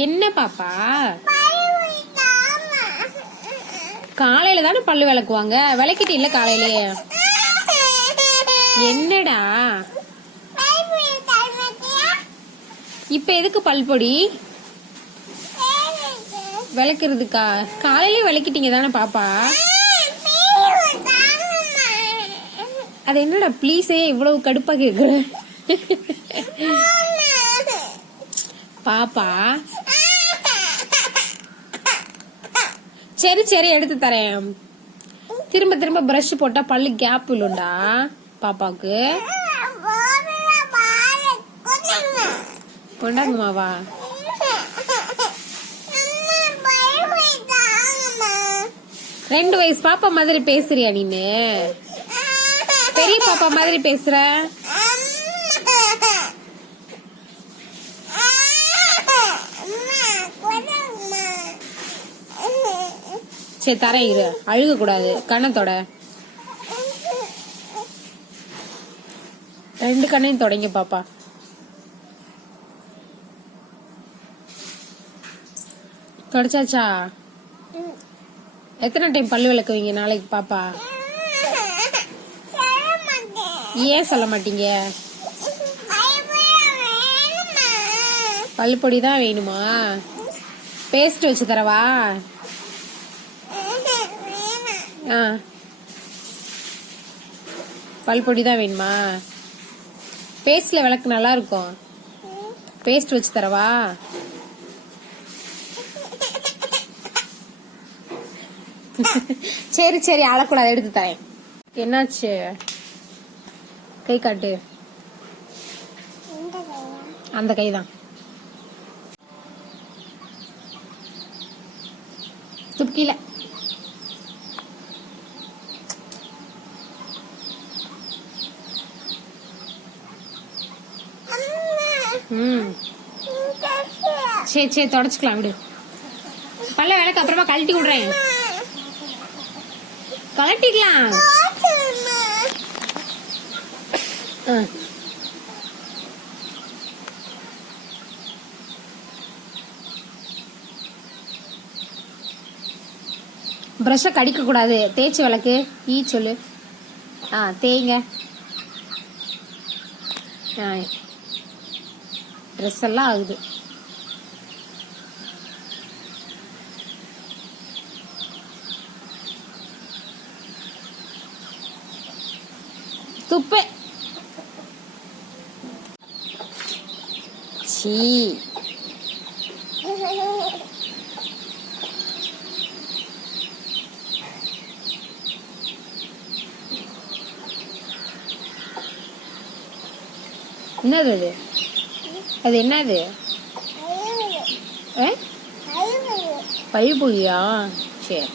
என்ன பாப்பா? காலையில தானே பல்லு விளக்குவாங்க, விளக்கிட்டு இல்ல காலையிலேயே? என்னடா இப்ப எதுக்கு பல் பொடி விளக்குறதுக்கா? காலையில விளக்கிட்டீங்க தானே பாப்பா? அது என்னடா ப்ளீஸே இவ்வளவு கடுப்பா கேக்குற பாப்பா? சரி சரி எடுத்து தரேன். திரும்ப திரும்ப பிரஷ் போட்டா பல்லு கேப் இல்லுண்டா பாப்பாக்கு. கொண்டாங்கம்மாவா? ரெண்டு வயசு பாப்பா மாதிரி பேசுறியா நீனு? பெரிய பாப்பா மாதிரி பேசுற. சரி தரேன் இரு, அழுக கூடாது. கண்ணத்தோட ரெண்டு கண்ணையும் தொடங்க பாப்பா. தொடச்சாச்சா? எத்தனை டைம் பல்லு விளக்குவீங்க நாளைக்கு பாப்பா? ஏன் சொல்ல மாட்டீங்க? பல்லு பொடி தான் வேணுமா? பேஸ்ட் வச்சு தரவா? பல் பொடி தான் வேணுமா? பேஸ்ட்ல விளக்கு நல்லா இருக்கும். பேஸ்ட் வச்சு தரவா? சரி சரி அழக்கூடாது, எடுத்து தரேன். என்னாச்சு? கை காட்டு. அந்த கைதான். துப்பில சரி சரி தொடச்சுக்கலாம் விடு. பல்ல விளக்கு அப்புறமா கழட்டி விடுறேன். கழட்டிக்கலாம். பிரஷ கடிக்க கூடாது. தேய்ச்சி விளக்கு. ஈ சொல்லு. தேய்ங்க. ட்ரெஸ் எல்லாம் ஆகுது. துப்பு. சீ. என்னது அது? அது என்னது? பல்புலியா? சரி.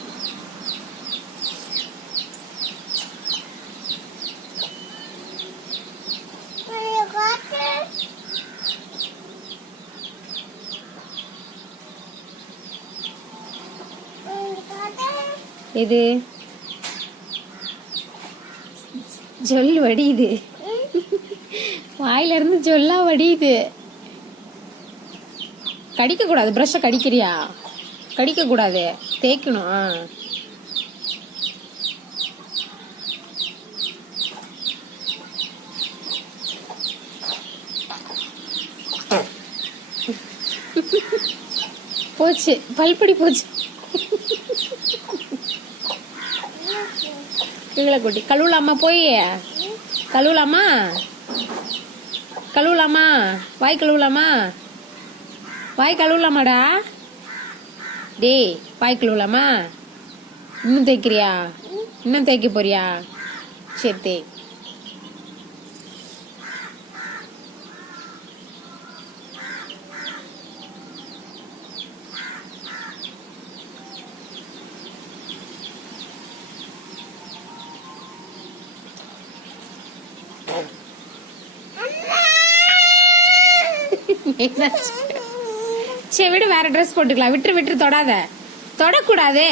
இது ஜொல் வடியுது. வாயில இருந்து ஜொல்லா வடியுது. கடிக்க கூடாது. பிரஷ கடிக்கிறியா? கடிக்க கூடாது, தேய்க்கணும். போச்சு, பல்படி போச்சு. கீழே கொட்டி கழுவலாமா? போய் கழுவலாமா? கழுவலாமா? வாய் கழுவலாமா? வாய் கழுவலாமாடா? டேய் வாய் கழுவலாமா? இன்னும் தேய்க்கிறியா? இன்னும் தேய்க்க போறியா? சரி தேய். சரி விடு, வேற ட்ரெஸ் போட்டுக்கலாம். விட்டு விட்டு தொடாத. தொடக்கூடாது.